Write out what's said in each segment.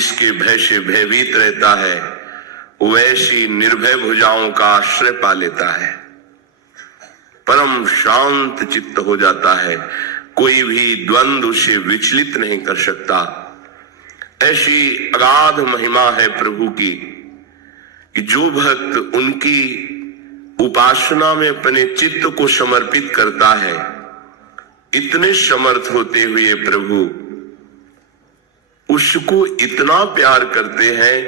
जिसके भय से भयभीत रहता है वैसी निर्भय भुजाओं का आश्रय पा लेता है, परम शांत चित्त हो जाता है, कोई भी द्वंद्व उसे विचलित नहीं कर सकता। ऐसी अगाध महिमा है प्रभु की कि जो भक्त उनकी उपासना में अपने चित्त को समर्पित करता है, इतने समर्थ होते हुए प्रभु उसको इतना प्यार करते हैं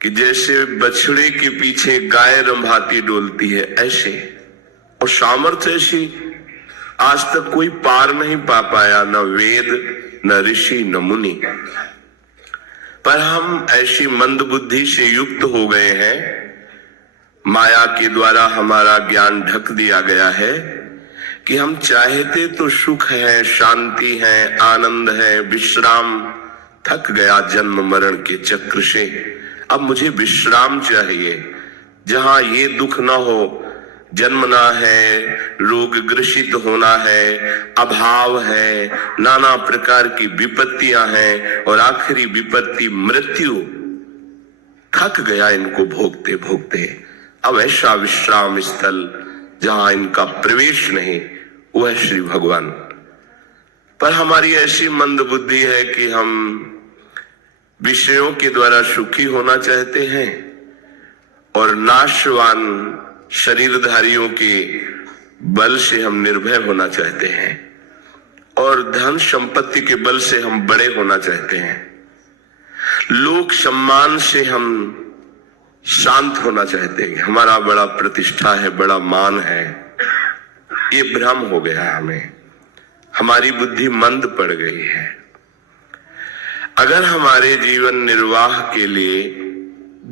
कि जैसे बछड़े के पीछे गाय रंभाती डोलती है ऐसे, और सामर्थ्य ऐसी आज तक कोई पार नहीं पा पाया, न वेद न ऋषि न मुनि। पर हम ऐसी मंद बुद्धि से युक्त हो गए हैं, माया के द्वारा हमारा ज्ञान ढक दिया गया है कि हम चाहते तो सुख है, शांति है, आनंद है, विश्राम, थक गया जन्म मरण के चक्र से, अब मुझे विश्राम चाहिए, जहां ये दुख ना हो, जन्मना है, रोग ग्रसित होना है, अभाव है, नाना प्रकार की विपत्तियां हैं और आखिरी विपत्ति मृत्यु। थक गया इनको भोगते भोगते, अब ऐसा विश्राम स्थल जहां इनका प्रवेश नहीं, वो है श्री भगवान। पर हमारी ऐसी मंद बुद्धि है कि हम विषयों के द्वारा सुखी होना चाहते हैं और नाशवान शरीरधारियों के बल से हम निर्भय होना चाहते हैं और धन संपत्ति के बल से हम बड़े होना चाहते हैं, लोक सम्मान से हम शांत होना चाहते हैं, हमारा बड़ा प्रतिष्ठा है, बड़ा मान है। ये भ्रम हो गया हमें, हमारी बुद्धि मंद पड़ गई है। अगर हमारे जीवन निर्वाह के लिए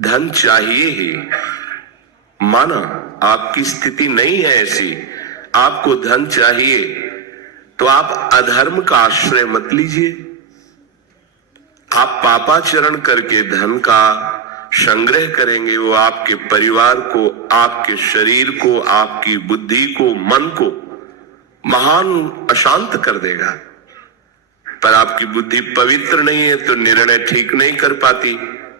धन चाहिए ही, माना आपकी स्थिति नहीं है ऐसी, आपको धन चाहिए, तो आप अधर्म का आश्रय मत लीजिए। आप पापाचरण करके धन का संग्रह करेंगे, वो आपके परिवार को, आपके शरीर को, आपकी बुद्धि को, मन को महान अशांत कर देगा। पर आपकी बुद्धि पवित्र नहीं है तो निर्णय ठीक नहीं कर पाती,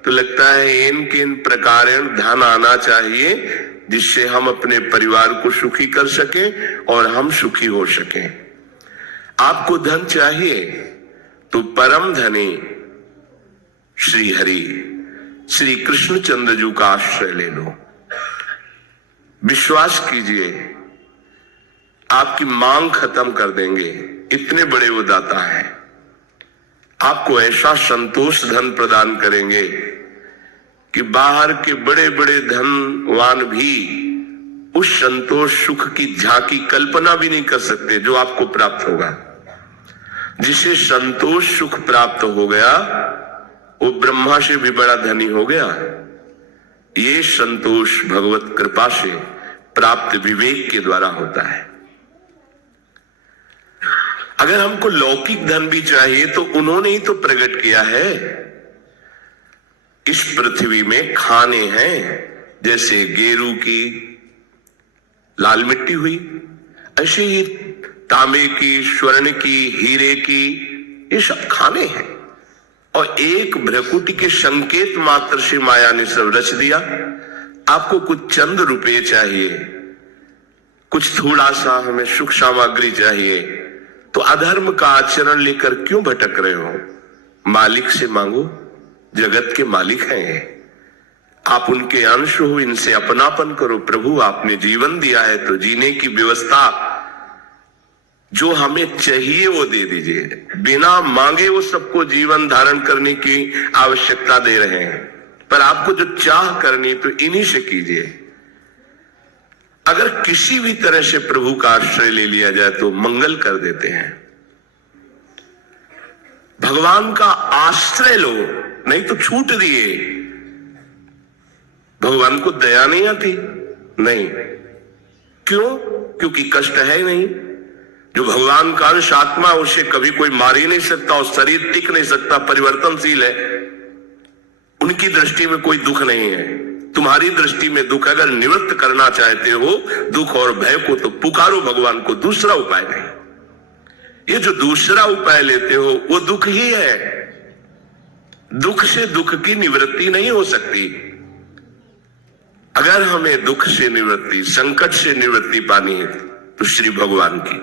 तो लगता है इन प्रकार धन आना चाहिए जिससे हम अपने परिवार को सुखी कर सके और हम सुखी हो सके। आपको धन चाहिए तो परम धनी श्री हरि श्री कृष्णचंद्र जी का आश्रय ले लो। विश्वास कीजिए, आपकी मांग खत्म कर देंगे, इतने बड़े वो दाता है। आपको ऐसा संतोष धन प्रदान करेंगे कि बाहर के बड़े बड़े धनवान भी उस संतोष सुख की झांकी कल्पना भी नहीं कर सकते जो आपको प्राप्त होगा। जिसे संतोष सुख प्राप्त हो गया वो ब्रह्मा से भी बड़ा धनी हो गया। ये संतोष भगवत कृपा से प्राप्त विवेक के द्वारा होता है। अगर हमको लौकिक धन भी चाहिए तो उन्होंने ही तो प्रकट किया है। इस पृथ्वी में खाने हैं, जैसे गेरू की लाल मिट्टी हुई, ऐसे ही तांबे की, स्वर्ण की, हीरे की, ये सब खाने हैं। और एक भ्रकुटी के संकेत मात्र से माया ने सब रच दिया। आपको कुछ चंद रुपए चाहिए, कुछ थोड़ा सा हमें सुख सामग्री चाहिए, तो अधर्म का आचरण लेकर क्यों भटक रहे हो? मालिक से मांगो, जगत के मालिक हैं ये, आप उनके अंश हो, इनसे अपनापन करो। प्रभु आपने जीवन दिया है तो जीने की व्यवस्था जो हमें चाहिए वो दे दीजिए। बिना मांगे वो सबको जीवन धारण करने की आवश्यकता दे रहे हैं, पर आपको जो चाह करनी तो इन्हीं से कीजिए। अगर किसी भी तरह से प्रभु का आश्रय ले लिया जाए तो मंगल कर देते हैं। भगवान का आश्रय लो, नहीं तो छूट दिए। भगवान को दया नहीं आती? नहीं। क्यों? क्योंकि कष्ट है नहीं। जो भगवान का अंश आत्मा, उसे कभी कोई मार ही नहीं सकता और शरीर टिक नहीं सकता, परिवर्तनशील है। उनकी दृष्टि में कोई दुख नहीं है। तुम्हारी दृष्टि में दुख, अगर निवृत्त करना चाहते हो दुख और भय को, तो पुकारो भगवान को, दूसरा उपाय नहीं। ये जो दूसरा उपाय लेते हो वो दुख ही है। दुख से दुख की निवृत्ति नहीं हो सकती। अगर हमें दुख से निवृत्ति, संकट से निवृत्ति पानी है तो श्री भगवान की।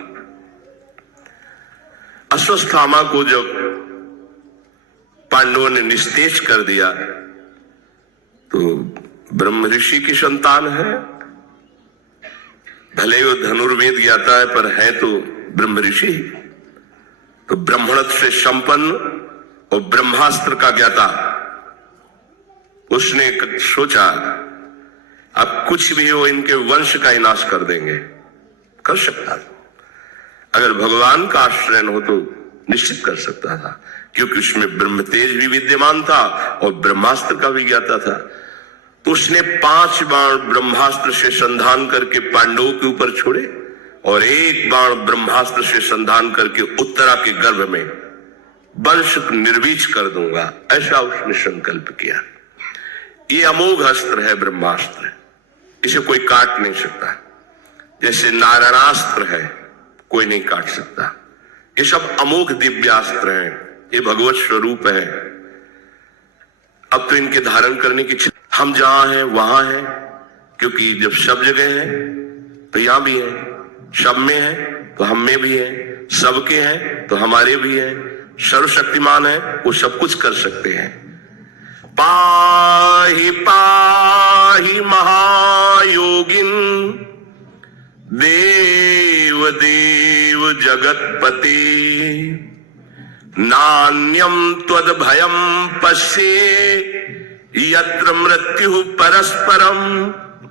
अश्वत्थामा को जब पांडवों ने निस्तेज कर दिया तो ब्रह्म ऋषि की संतान है, भले वो धनुर्वेद ज्ञाता है पर है तो ब्रह्म ऋषि। तो ब्राह्मणत्व से संपन्न और ब्रह्मास्त्र का ज्ञाता, उसने सोचा अब कुछ भी हो इनके वंश का ही नाश कर देंगे। कर सकता था, अगर भगवान का आश्रय हो तो निश्चित कर सकता था, क्योंकि उसमें ब्रह्म तेज भी विद्यमान था और ब्रह्मास्त्र का भी ज्ञाता था। तो उसने 5 बाण ब्रह्मास्त्र से संधान करके पांडवों के ऊपर छोड़े और 1 बाण ब्रह्मास्त्र से संधान करके उत्तरा के गर्भ में वंश निर्वीच कर दूंगा, ऐसा उसने संकल्प किया। ये अमोघ अस्त्र है ब्रह्मास्त्र, इसे कोई काट नहीं सकता। जैसे नारायणास्त्र है, कोई नहीं काट सकता। ये सब अमोघ दिव्यास्त्र हैं, ये भगवत स्वरूप है। अब तो इनके धारण करने की हम जहां हैं वहां हैं, क्योंकि जब सब जगह है तो यहां भी है, सब में है तो हम में भी है, सबके हैं तो हमारे भी है। सर्वशक्तिमान है, वो सब कुछ कर सकते हैं। पाहि पाहि महायोगिन देव देव जगतपते, नान्यम त्वद भयम पश्ये यत्र मृत्यु परस्परम।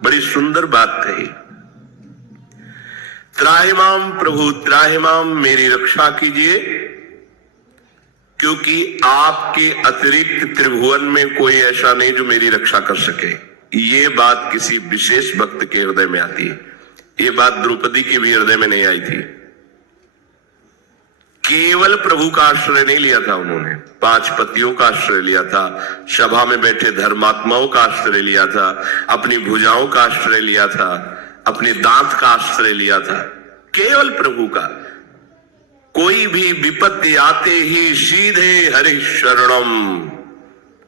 बड़ी सुंदर बात कही। त्राहिमाम प्रभु त्राहिमाम, मेरी रक्षा कीजिए, क्योंकि आपके अतिरिक्त त्रिभुवन में कोई ऐसा नहीं जो मेरी रक्षा कर सके। ये बात किसी विशेष भक्त के हृदय में आती है। ये बात द्रौपदी के भी हृदय में नहीं आई थी। केवल प्रभु का आश्रय नहीं लिया था उन्होंने, 5 पतियों का आश्रय लिया था, सभा में बैठे धर्मात्माओं का आश्रय लिया था, अपनी भुजाओं का आश्रय लिया था, अपने दांत का आश्रय लिया था, केवल प्रभु का। कोई भी विपत्ति आते ही सीधे हरि शरणम।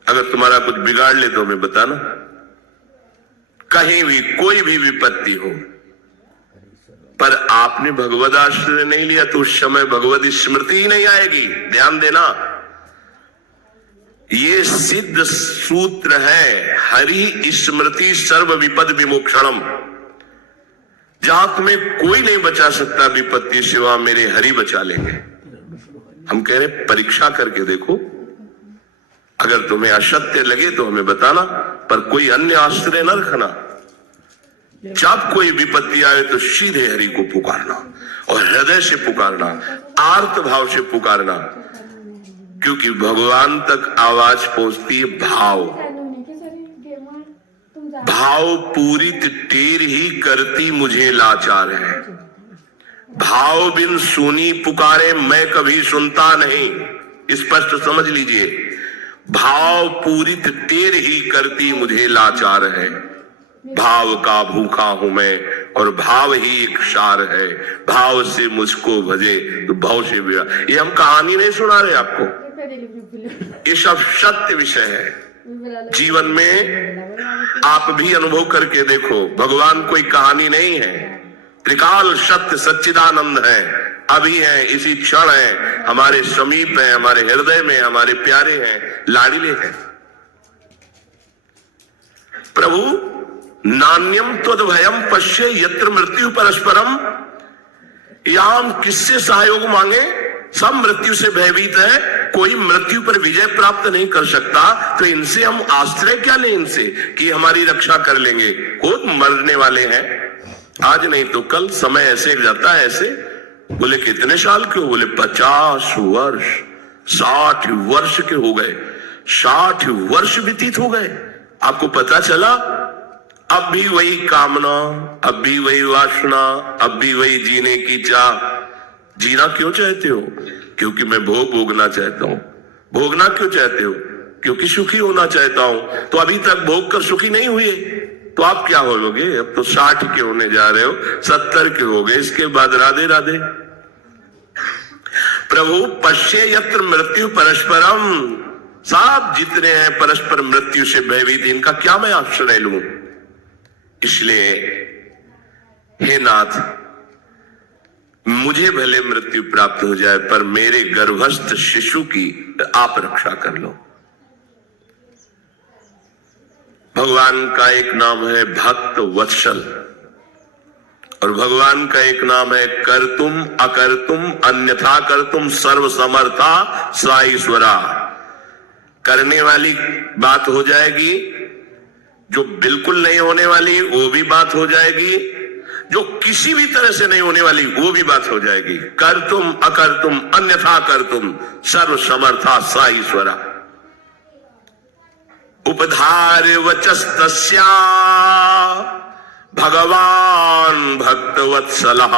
अगर तुम्हारा कुछ बिगाड़ ले तो हमें बताना, कहीं भी कोई भी विपत्ति हो। पर आपने भगवद आश्रय नहीं लिया तो उस समय भगवद स्मृति ही नहीं आएगी। ध्यान देना, ये सिद्ध सूत्र है, हरि स्मृति सर्व विपद विमोक्षणम। जहां तुम्हें कोई नहीं बचा सकता विपत्ति से, वहां मेरे हरि बचा लेंगे। हम कह रहे परीक्षा करके देखो, अगर तुम्हें असत्य लगे तो हमें बताना, पर कोई अन्य आश्रय न रखना। जब कोई विपत्ति आए तो सीधे हरि को पुकारना और हृदय से पुकारना, आर्त भाव से पुकारना, क्योंकि भगवान तक आवाज पहुंचती है भाव। भाव पूरी टेर ही करती मुझे लाचार है। भाव बिन सुनी पुकारे मैं कभी सुनता नहीं। स्पष्ट समझ लीजिए, भाव पूरी टेर ही करती मुझे लाचार है। भाव का भूखा हूं मैं और भाव ही एक सार है। भाव से मुझको भजे तो भाव से भी। ये हम कहानी नहीं सुना रहे आपको, ये सब सत्य विषय है। जीवन में आप भी अनुभव करके देखो, भगवान कोई कहानी नहीं है, त्रिकाल सत्य सच्चिदानंद है, अभी है, इसी क्षण है, हमारे समीप है, हमारे हृदय में, हमारे प्यारे हैं, लाडीले हैं। प्रभु नान्यम त्वद भयम पश्ये यत्र मृत्यु परस्परम। यहां हम किससे सहयोग मांगे? सब मृत्यु से भयभीत है, कोई मृत्यु पर विजय प्राप्त नहीं कर सकता, तो इनसे हम आश्रय क्या लें इनसे कि हमारी रक्षा कर लेंगे? खुद मरने वाले हैं, आज नहीं तो कल। समय ऐसे जाता है ऐसे। बोले कितने साल के हो? बोले 50 वर्ष, 60 वर्ष के हो गए। 60 वर्ष व्यतीत हो गए, आपको पता चला अब भी वही कामना, अब भी वही वासना, अब भी वही जीने की चाह। जीना क्यों चाहते हो? क्योंकि मैं भोग भोगना चाहता हूं। भोगना क्यों चाहते हो? क्योंकि सुखी होना चाहता हूं। तो अभी तक भोग कर सुखी नहीं हुए तो आप क्या होलोगे? अब तो 60 के होने जा रहे हो, 70 के हो गए, इसके बाद राधे राधे। प्रभु पश्ये यत्र मृत्यु परस्परम, सब जितने हैं परस्पर मृत्यु से भयभीत, इनका क्या मैं आश्रय लूं? इसलिए हे नाथ, मुझे भले मृत्यु प्राप्त हो जाए पर मेरे गर्भस्थ शिशु की आप रक्षा कर लो। भगवान का एक नाम है भक्त वत्सल और भगवान का एक नाम है कर्तुम अकर्तुम अन्यथा कर्तुम सर्व समर्था सा ईश्वरा। करने वाली बात हो जाएगी, जो बिल्कुल नहीं होने वाली वो भी बात हो जाएगी, जो किसी भी तरह से नहीं होने वाली वो भी बात हो जाएगी। कर्तुम अकर्तुम अन्यथा कर्तुम सर्व समर्था सा ईश्वरा। उपधार्य वचस्तस्या भगवान भक्तवत्सलः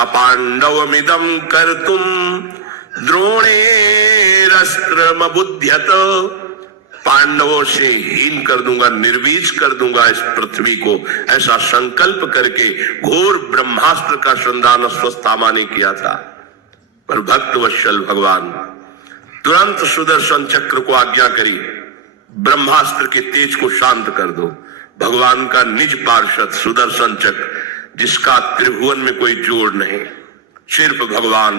अपांडवमिदं कर्तुम द्रोणेरस्त्रमबुध्यत। पांडवों से हीन कर दूंगा, निर्वीज कर दूंगा इस पृथ्वी को, ऐसा संकल्प करके घोर ब्रह्मास्त्र का संधान अश्वत्थामा ने किया था। पर भक्तवत्सल भगवान तुरंत सुदर्शन चक्र को आज्ञा करी, ब्रह्मास्त्र के तेज को शांत कर दो। भगवान का निज पार्षद सुदर्शन चक्र, जिसका त्रिभुवन में कोई जोड़ नहीं, सिर्फ भगवान,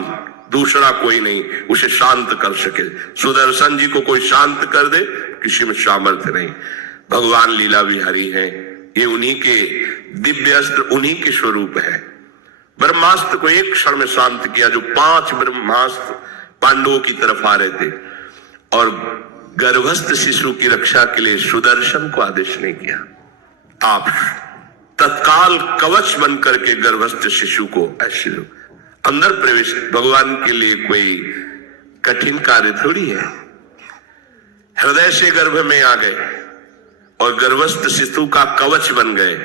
दूसरा कोई नहीं उसे शांत कर सके। सुदर्शन जी को कोई शांत कर दे, किसी में सामर्थ्य नहीं। भगवान लीला विहारी हैं, ये उन्हीं के दिव्य अस्त्र, उन्हीं के स्वरूप है। ब्रह्मास्त्र को एक क्षण में शांत किया, जो 5 ब्रह्मास्त्र पांडवों की तरफ आ रहे थे, और गर्भस्थ शिशु की रक्षा के लिए सुदर्शन को आदेश नहीं किया। आप तत्काल कवच बन करके गर्भस्थ शिशु को ऐसे अंदर प्रवेश, भगवान के लिए कोई कठिन कार्य थोड़ी है। हृदय से गर्भ में आ गए और गर्भस्थ शिशु का कवच बन गए,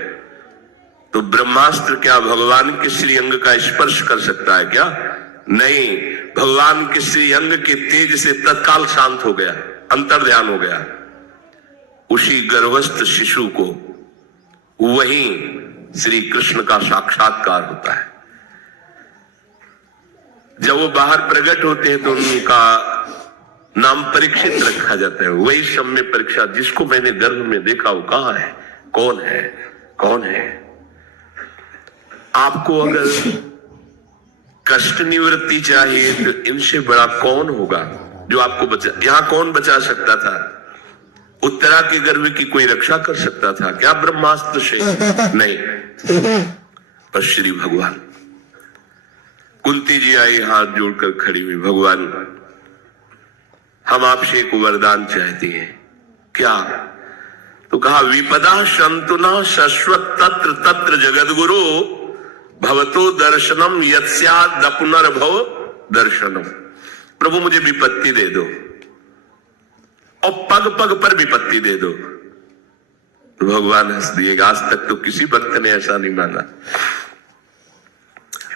तो ब्रह्मास्त्र क्या भगवान के श्रीअंग का स्पर्श कर सकता है क्या? नहीं, भगवान के श्रीअंग के तेज से तत्काल शांत हो गया, अंतर ध्यान हो गया। उसी गर्भस्थ शिशु को वहीं श्री कृष्ण का साक्षात्कार होता है। जब वो बाहर प्रकट होते हैं तो उनका नाम परीक्षित रखा जाता है। वही समय परीक्षा, जिसको मैंने गर्भ में देखा वो कहाँ है, कौन है, कौन है? आपको अगर कष्ट निवृत्ति चाहिए तो इनसे बड़ा कौन होगा जो आपको बचा? यहां कौन बचा सकता था? उत्तरा के गर्भ की कोई रक्षा कर सकता था क्या ब्रह्मास्त्र से? नहीं। पर श्री भगवान, कुंती जी आई हाथ जोड़कर खड़ी हुई, भगवान हम आपसे एक वरदान चाहती हैं। क्या? तो कहा विपदा शंतुना शश्वत तत्र तत्र जगद्गुरु भवतो दर्शनम यत्स्याद पुनर्भव दर्शनम। प्रभु मुझे विपत्ति दे दो और पग पग पर विपत्ति दे दो। तो भगवान हंस दिएगा, आज तक तो किसी भक्त ने ऐसा नहीं माना।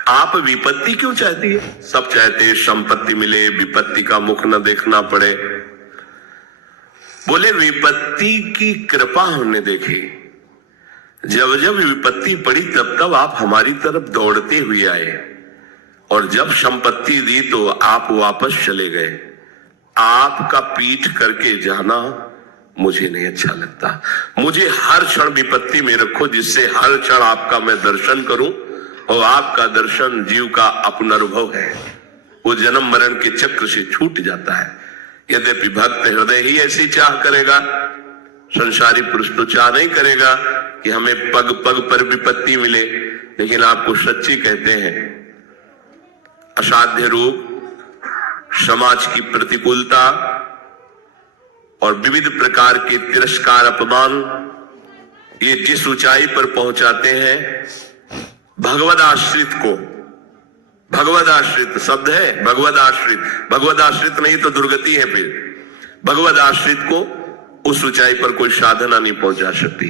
आप विपत्ति क्यों चाहती है? सब चाहते हैं संपत्ति मिले, विपत्ति का मुख न देखना पड़े। बोले विपत्ति की कृपा हमने देखी, जब जब विपत्ति पड़ी तब तब आप हमारी तरफ दौड़ते हुए आए, और जब संपत्ति दी तो आप वापस चले गए। आपका पीठ करके जाना मुझे नहीं अच्छा लगता। मुझे हर क्षण विपत्ति में रखो, जिससे हर क्षण आपका मैं दर्शन करूं, और आपका दर्शन जीव का अपनर्भव है, वो जन्म मरण के चक्र से छूट जाता है। यद्यपि भक्त हृदय ही ऐसी चाह करेगा, संसारी पुरुष तो चाह नहीं करेगा कि हमें पग पग पर विपत्ति मिले। लेकिन आपको सच्ची कहते हैं, असाध्य रोग, समाज की प्रतिकूलता और विविध प्रकार के तिरस्कार, अपमान, ये जिस ऊंचाई पर पहुंचाते हैं भगवद आश्रित को, भगवद आश्रित शब्द है, भगवद आश्रित, भगवद आश्रित नहीं तो दुर्गति है। फिर भगवद आश्रित को उस ऊंचाई पर कोई साधना नहीं पहुंचा सकती,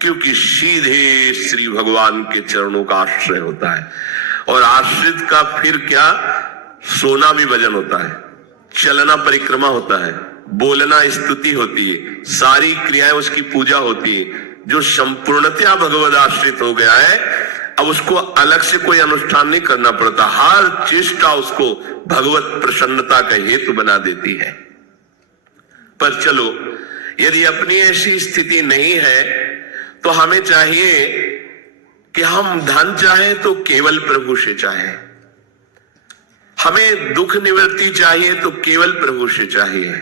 क्योंकि सीधे श्री भगवान के चरणों का आश्रय होता है। और आश्रित का फिर क्या, सोना भी भजन होता है, चलना परिक्रमा होता है, बोलना स्तुति होती है, सारी क्रियाएं उसकी पूजा होती है। जो संपूर्णतया भगवद आश्रित हो गया है, अब उसको अलग से कोई अनुष्ठान नहीं करना पड़ता, हर चेष्टा उसको भगवत प्रसन्नता का हेतु बना देती है। पर चलो, यदि अपनी ऐसी स्थिति नहीं है तो हमें चाहिए कि हम धन चाहे तो केवल प्रभु से चाहे, हमें दुख निवृत्ति चाहिए तो केवल प्रभु से चाहिए,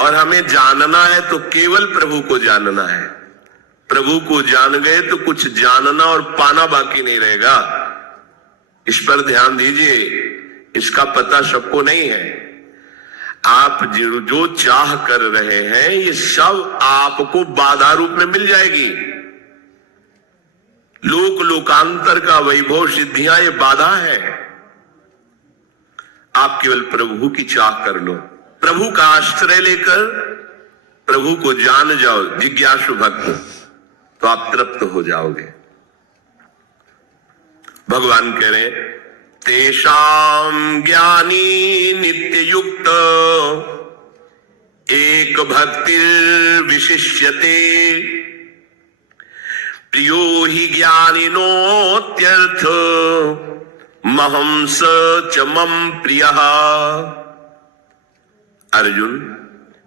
और हमें जानना है तो केवल प्रभु को जानना है। प्रभु को जान गए तो कुछ जानना और पाना बाकी नहीं रहेगा। इस पर ध्यान दीजिए, इसका पता सबको नहीं है। आप जो चाह कर रहे हैं ये सब आपको बाधा रूप में मिल जाएगी। लोक लोकांतर का वैभव सिद्धियां ये बाधा है। आप केवल प्रभु की चाह कर लो, प्रभु का आश्रय लेकर प्रभु को जान जाओ, जिज्ञासु भक्त, तो आप तृप्त हो जाओगे। भगवान कह रहे तेषां ज्ञानी नित्य युक्त एक भक्तिर विशिष्यते प्रियो हि ज्ञानिनोत्यर्थ महं स च मम प्रियः। अर्जुन,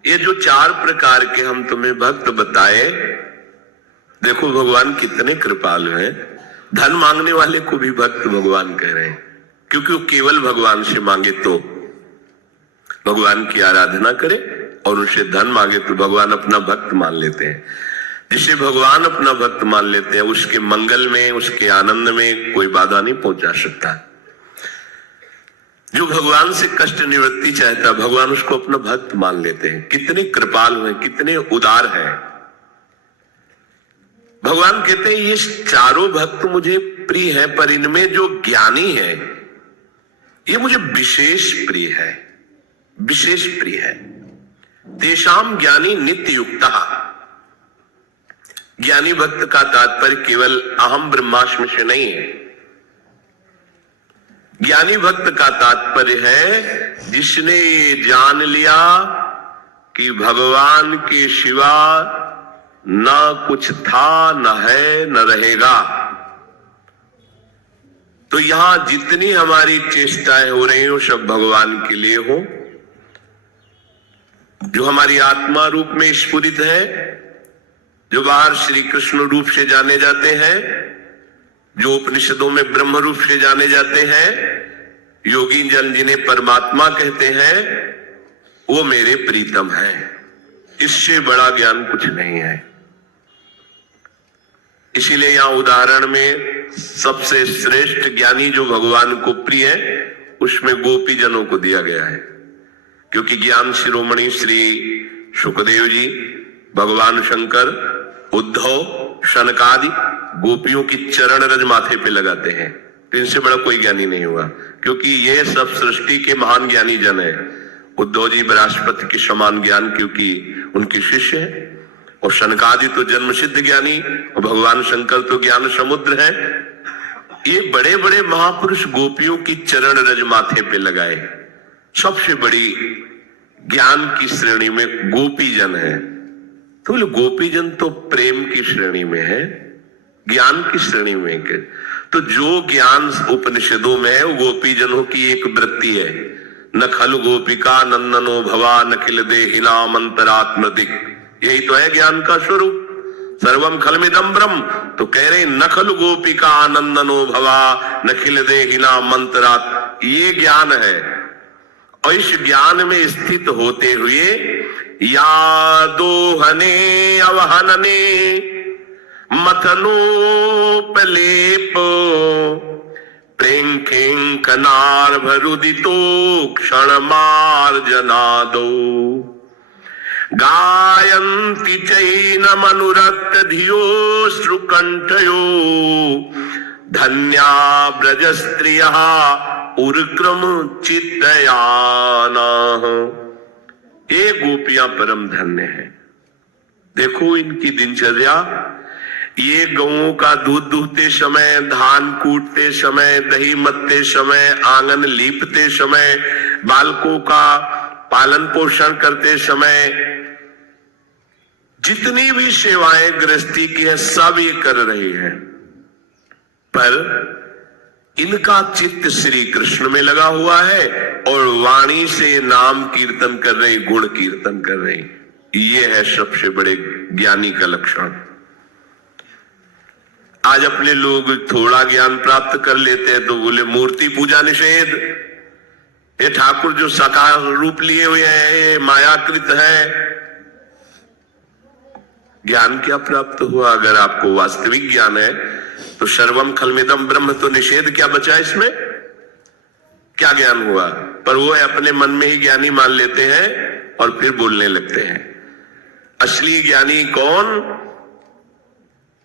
ये जो 4 प्रकार के हम तुम्हें भक्त बताए, देखो भगवान कितने कृपालु हैं। धन मांगने वाले को भी भक्त भगवान कह रहे हैं, क्योंकि वो केवल भगवान से मांगे तो भगवान की आराधना करे, और उनसे धन मांगे तो भगवान अपना भक्त मान लेते हैं। जिसे भगवान अपना भक्त मान लेते हैं उसके मंगल में, उसके आनंद में कोई बाधा नहीं पहुंचा सकता। जो भगवान से कष्ट निवृत्ति चाहता, भगवान उसको अपना भक्त मान लेते हैं। कितने कृपालु हैं, कितने उदार हैं। भगवान कहते हैं ये 4 भक्त मुझे प्रिय है, पर इनमें जो ज्ञानी है ये मुझे विशेष प्रिय है, विशेष प्रिय है। तेषाम ज्ञानी नित्य युक्ता। ज्ञानी भक्त का तात्पर्य केवल अहम ब्रह्मास्मि से नहीं है। ज्ञानी भक्त का तात्पर्य है जिसने जान लिया कि भगवान के सिवा न कुछ था, न है, न रहेगा। तो यहां जितनी हमारी चेष्टाएं हो रही हो सब भगवान के लिए हो। जो हमारी आत्मा रूप में स्फुरित है, जो बाहर श्री कृष्ण रूप से जाने जाते हैं, जो उपनिषदों में ब्रह्म रूप से जाने जाते हैं, योगी जन जिन्हें परमात्मा कहते हैं, वो मेरे प्रीतम है। इससे बड़ा ज्ञान कुछ नहीं है। इसीलिए यहां उदाहरण में सबसे श्रेष्ठ ज्ञानी जो भगवान को प्रिय है उसमें गोपी जनों को दिया गया है, क्योंकि ज्ञान शिरोमणि श्री सुखदेव जी, भगवान शंकर, उद्धव, शनकादि गोपियों की चरण रज माथे पे लगाते हैं। तो इनसे बड़ा कोई ज्ञानी नहीं हुआ, क्योंकि ये सब सृष्टि के महान ज्ञानी जन है। उद्धव जी बृहस्पति के समान ज्ञान, क्योंकि उनके शिष्य है, और शनकादि तो जन्म सिद्ध ज्ञानी, और भगवान शंकर तो ज्ञान समुद्र है। ये बड़े बड़े महापुरुष गोपियों की चरण रज माथे पे लगाए। सबसे बड़ी ज्ञान की श्रेणी में गोपी जन है। तो बोले गोपी जन तो प्रेम की श्रेणी में है, ज्ञान की श्रेणी में है। तो जो ज्ञान उपनिषदों में है वो गोपी जनों की एक वृत्ति है। न खलु गोपिका नंदनो भवा नखिल देहिनाम अंतरात्मदिक। यही तो है ज्ञान का स्वरूप। सर्वम खलमिदम ब्रह्म, तो कह रहे न खलु गोपिका नंदनो भवा नखिल देहिनाम अंतरात्म। ये ज्ञान है, और इस ज्ञान में स्थित होते हुए या दोहने अवहनने मथनोपलेप प्रेंखेंकनार्भरुदितो क्षणमार्जनादो गायन्ति चैनमनुरक्त धियो श्रुकंठयो धन्या ब्रजस्त्रियः उर्क्रम चित्तयानाः। ये गोपियां परम धन्य है। देखो इनकी दिनचर्या, ये गौओं का दूध दूहते समय, धान कूटते समय, दही मत्ते समय, आंगन लीपते समय, बालकों का पालन पोषण करते समय, जितनी भी सेवाएं गृहस्थी की है सब ये कर रही है। पर इनका चित्त श्री कृष्ण में लगा हुआ है और वाणी से नाम कीर्तन कर रहे, गुण कीर्तन कर रहे। ये है सबसे बड़े ज्ञानी का लक्षण। आज अपने लोग थोड़ा ज्ञान प्राप्त कर लेते हैं तो बोले मूर्ति पूजा निषेध, ये ठाकुर जो साकार रूप लिए हुए हैं मायाकृत है। ज्ञान क्या प्राप्त हुआ? अगर आपको वास्तविक ज्ञान है तो सर्वम खलमिदम ब्रह्म, तो निषेध क्या बचा इसमें? क्या ज्ञान हुआ? पर वो है अपने मन में ही ज्ञानी मान लेते हैं और फिर बोलने लगते हैं। असली ज्ञानी कौन?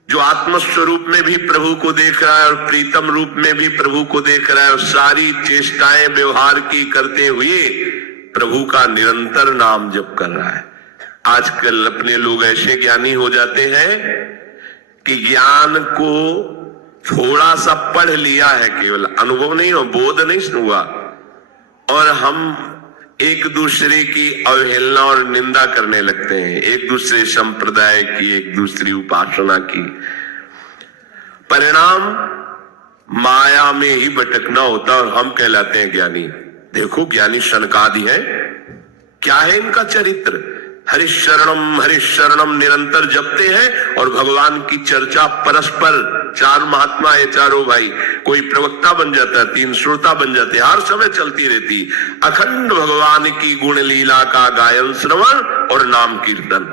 जो आत्मस्वरूप में भी प्रभु को देख रहा है और प्रीतम रूप में भी प्रभु को देख रहा है और सारी चेष्टाएं व्यवहार की करते हुए प्रभु का निरंतर नाम जप कर रहा है। आजकल अपने लोग ऐसे ज्ञानी हो जाते हैं कि ज्ञान को थोड़ा सा पढ़ लिया है, केवल अनुभव नहीं हो, बोध नहीं हुआ, और हम एक दूसरे की अवहेलना और निंदा करने लगते हैं, एक दूसरे संप्रदाय की, एक दूसरी उपासना की। परिणाम माया में ही भटकना होता और हम कहलाते हैं ज्ञानी। देखो ज्ञानी शनकादि है, क्या है इनका चरित्र? हरिशरणम निरंतर जपते हैं और भगवान की चर्चा परस्पर, चार महात्मा है, चारों भाई, कोई प्रवक्ता बन जाता है, 3 श्रोता बन जाते हैं, हर समय चलती रहती अखंड भगवान की गुण लीला का गायन, श्रवण और नाम कीर्तन।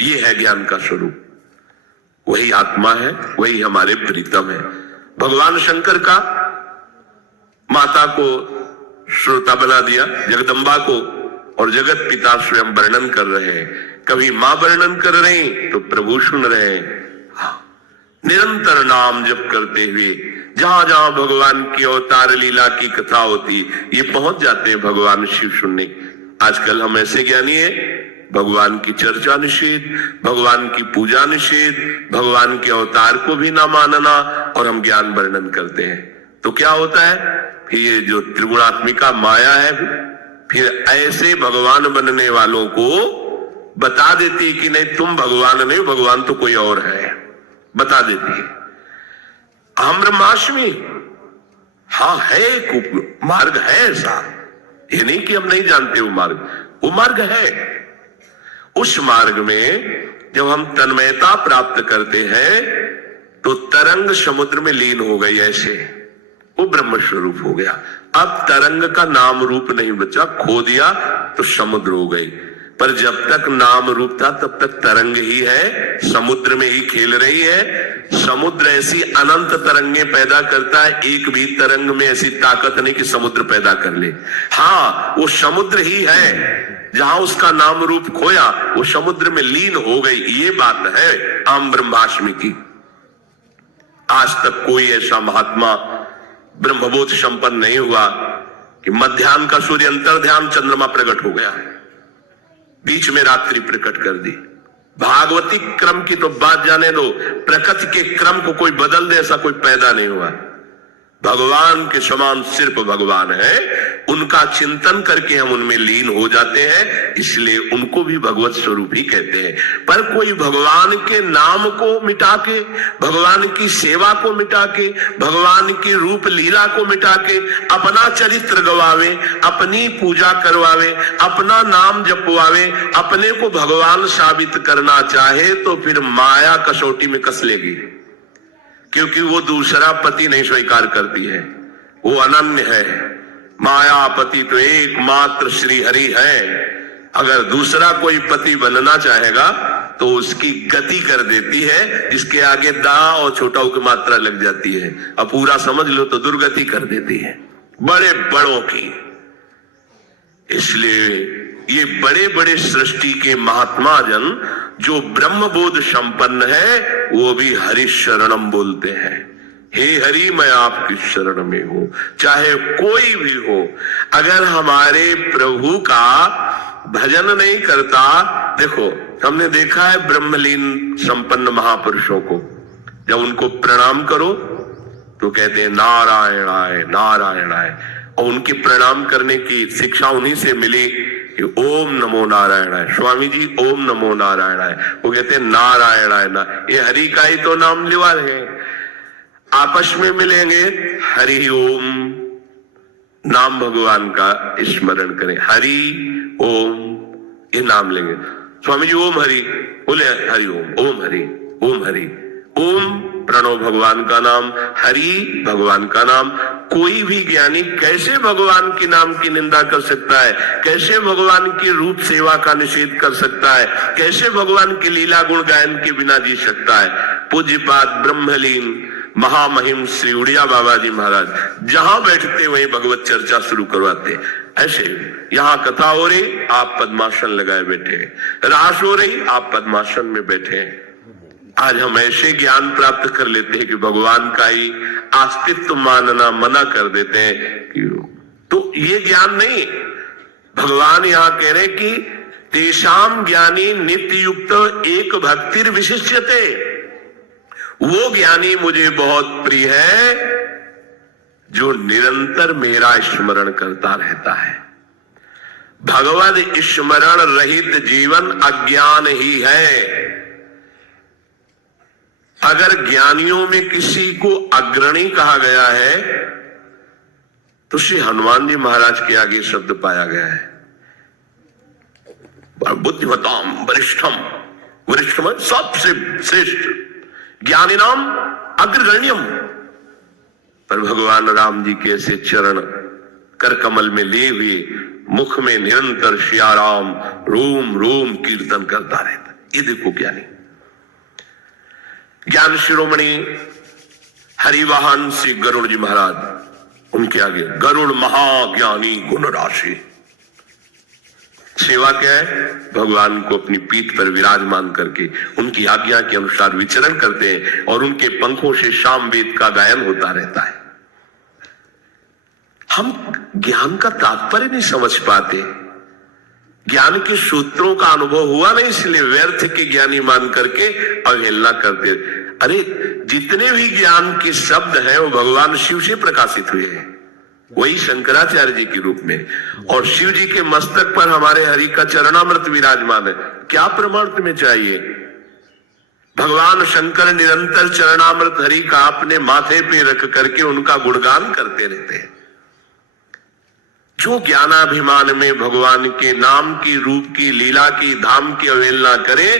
ये है ज्ञान का स्वरूप। वही आत्मा है, वही हमारे प्रीतम है। भगवान शंकर का माता को श्रोता बना दिया, जगदम्बा को, और जगत पिता स्वयं वर्णन कर रहे हैं। कभी मां वर्णन कर रहे हैं तो प्रभु सुन रहे हैं। निरंतर नाम जप करते हुए जहां जहां भगवान की अवतार लीला की कथा होती, ये पहुंच जाते हैं भगवान शिव सुनने। आजकल हम ऐसे ज्ञानी हैं, भगवान की चर्चा निषेध, भगवान की पूजा निषेध, भगवान के अवतार को भी ना मानना, और हम ज्ञान वर्णन करते हैं। तो क्या होता है? फिर ये जो त्रिगुणात्मिका माया है फिर ऐसे भगवान बनने वालों को बता देती है कि नहीं तुम भगवान नहीं, भगवान तो कोई और है, बता देती है। हम ब्रह्माष्टमी, हाँ है, एक मार्ग है ऐसा, ये नहीं कि हम नहीं जानते वो मार्ग है। उस मार्ग में जब हम तन्मयता प्राप्त करते हैं तो तरंग समुद्र में लीन हो गई, ऐसे वो ब्रह्म स्वरूप हो गया। अब तरंग का नाम रूप नहीं बचा, खो दिया तो समुद्र हो गई। पर जब तक नाम रूप था तब तक तरंग ही है, समुद्र में ही खेल रही है। समुद्र ऐसी अनंत तरंगे पैदा करता है, एक भी तरंग में ऐसी ताकत नहीं कि समुद्र पैदा कर ले। हाँ, वो समुद्र ही है, जहां उसका नाम रूप खोया वो समुद्र में लीन हो गई। ये बात है आम ब्रह्माष्टमी की। आज तक कोई ऐसा महात्मा ब्रह्मबोध संपन्न नहीं हुआ कि मध्याह्न का सूर्य अंतर्ध्यान चंद्रमा प्रकट हो गया, बीच में रात्रि प्रकट कर दी। भागवती क्रम की तो बात जाने दो, प्रकृति के क्रम को कोई बदल दे ऐसा कोई पैदा नहीं हुआ। भगवान के समान सिर्फ भगवान है, उनका चिंतन करके हम उनमें लीन हो जाते हैं, इसलिए उनको भी भगवत स्वरूप ही कहते हैं। पर कोई भगवान के नाम को मिटा के, भगवान की सेवा को मिटा के, भगवान की रूप लीला को मिटा के अपना चरित्र गवावे, अपनी पूजा करवावे, अपना नाम जपवावे, अपने को भगवान साबित करना चाहे तो फिर माया कसौटी में कस लेगी, क्योंकि वो दूसरा पति नहीं स्वीकार करती है, वो अनन्य है। मायापति तो एकमात्र श्री हरि है। अगर दूसरा कोई पति बनना चाहेगा तो उसकी गति कर देती है, जिसके आगे दा और छोटा की मात्रा लग जाती है, अब पूरा समझ लो तो दुर्गति कर देती है बड़े बड़ों की। इसलिए ये बड़े बड़े सृष्टि के महात्मा जन जो ब्रह्मबोध संपन्न है वो भी हरि शरणम बोलते हैं। हे हरि मैं आपकी शरण में हूं, चाहे कोई भी हो। अगर हमारे प्रभु का भजन नहीं करता, देखो हमने देखा है ब्रह्मलीन संपन्न महापुरुषों को, जब उनको प्रणाम करो तो कहते हैं नारायणाय नारायणाय, और उनके प्रणाम करने की शिक्षा उन्हीं से मिली कि ओम नमो नारायणाय। स्वामी जी ओम नमो नारायणाय, वो कहते हैं नारायणाय ना, ये हरि का ही तो नाम लिवा है। आपस में मिलेंगे, हरि ओम, नाम भगवान का स्मरण करें, हरि ओम, ये नाम लेंगे। स्वामी जी ओम हरि बोले, हरि ओम, ओम हरि, ओम हरि, ओम प्रणव भगवान का नाम, हरि भगवान का नाम। कोई भी ज्ञानी कैसे भगवान के नाम की निंदा कर सकता है, कैसे भगवान की रूप सेवा का निषेध कर सकता है, कैसे भगवान की लीला गुण गायन के बिना जी सकता है। पूज्यपाद ब्रह्मलीन महामहिम श्री उड़िया बाबा जी महाराज जहां बैठते वहीं भगवत चर्चा शुरू करवाते। ऐसे यहां कथा हो रही, आप पद्मासन लगाए बैठे, रास हो रही, आप पद्मासन में बैठे। आज हम ऐसे ज्ञान प्राप्त कर लेते हैं कि भगवान का ही अस्तित्व मानना मना कर देते हैं। तो ये ज्ञान नहीं, भगवान यहां कह रहे कि तेषाम ज्ञानी नित्य युक्त एक भक्तिर विशिष्यते, वो ज्ञानी मुझे बहुत प्रिय है जो निरंतर मेरा स्मरण करता रहता है। भगवद स्मरण रहित जीवन अज्ञान ही है। अगर ज्ञानियों में किसी को अग्रणी कहा गया है तो श्री हनुमान जी महाराज के आगे शब्द पाया गया है, बुद्धिमताम वरिष्ठम, वरिष्ठम सबसे श्रेष्ठ, ज्ञानी नाम अग्रगण्यम। पर भगवान राम जी के ऐसे चरण कर कमल में लिए हुए मुख में निरंतर श्री राम रोम रोम कीर्तन करता रहता। ये देखो ज्ञानी, ज्ञान शिरोमणि हरिवाहन श्री गरुड़ जी महाराज, उनके आगे गरुड़ महाज्ञानी गुण राशि। सेवा क्या है? भगवान को अपनी पीठ पर विराजमान करके उनकी आज्ञा के अनुसार विचरण करते हैं और उनके पंखों से शाम वेद का गायन होता रहता है। हम ज्ञान का तात्पर्य नहीं समझ पाते, ज्ञान के सूत्रों का अनुभव हुआ नहीं, इसलिए व्यर्थ के ज्ञानी मान करके अवहेलना करते। अरे जितने भी ज्ञान के शब्द हैं वो भगवान शिव से प्रकाशित हुए हैं, वही शंकराचार्य जी के रूप में, और शिव जी के मस्तक पर हमारे हरि का चरणामृत विराजमान है। क्या प्रमाण तुम्हें चाहिए? भगवान शंकर निरंतर चरणामृत हरि का अपने माथे पे रख करके उनका गुणगान करते रहते हैं। जो ज्ञानाभिमान में भगवान के नाम की, रूप की, लीला की, धाम की अवहेलना करे,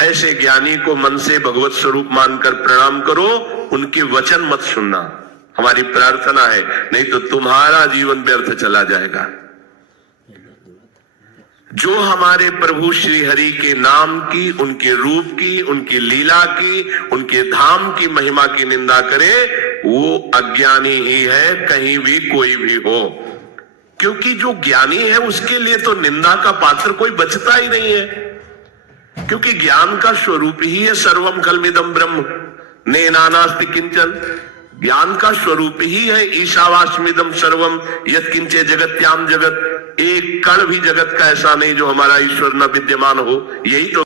ऐसे ज्ञानी को मन से भगवत स्वरूप मानकर प्रणाम करो, उनके वचन मत सुनना, हमारी प्रार्थना है, नहीं तो तुम्हारा जीवन व्यर्थ चला जाएगा। जो हमारे प्रभु श्री हरि के नाम की, उनके रूप की, उनकी लीला की, उनके धाम की महिमा की निंदा करे, वो अज्ञानी ही है, कहीं भी कोई भी हो। क्योंकि जो ज्ञानी है उसके लिए तो निंदा का पात्र कोई बचता ही नहीं है, क्योंकि ज्ञान का स्वरूप ही है सर्वम खल्विदम ब्रह्म नेनानास्ति किंचन। ज्ञान का स्वरूप ही है ईशावास्मिदम सर्वम यत्किंचे जगत्याम जगत। एक कण भी जगत का ऐसा नहीं जो हमारा ईश्वर न विद्यमान हो, यही तो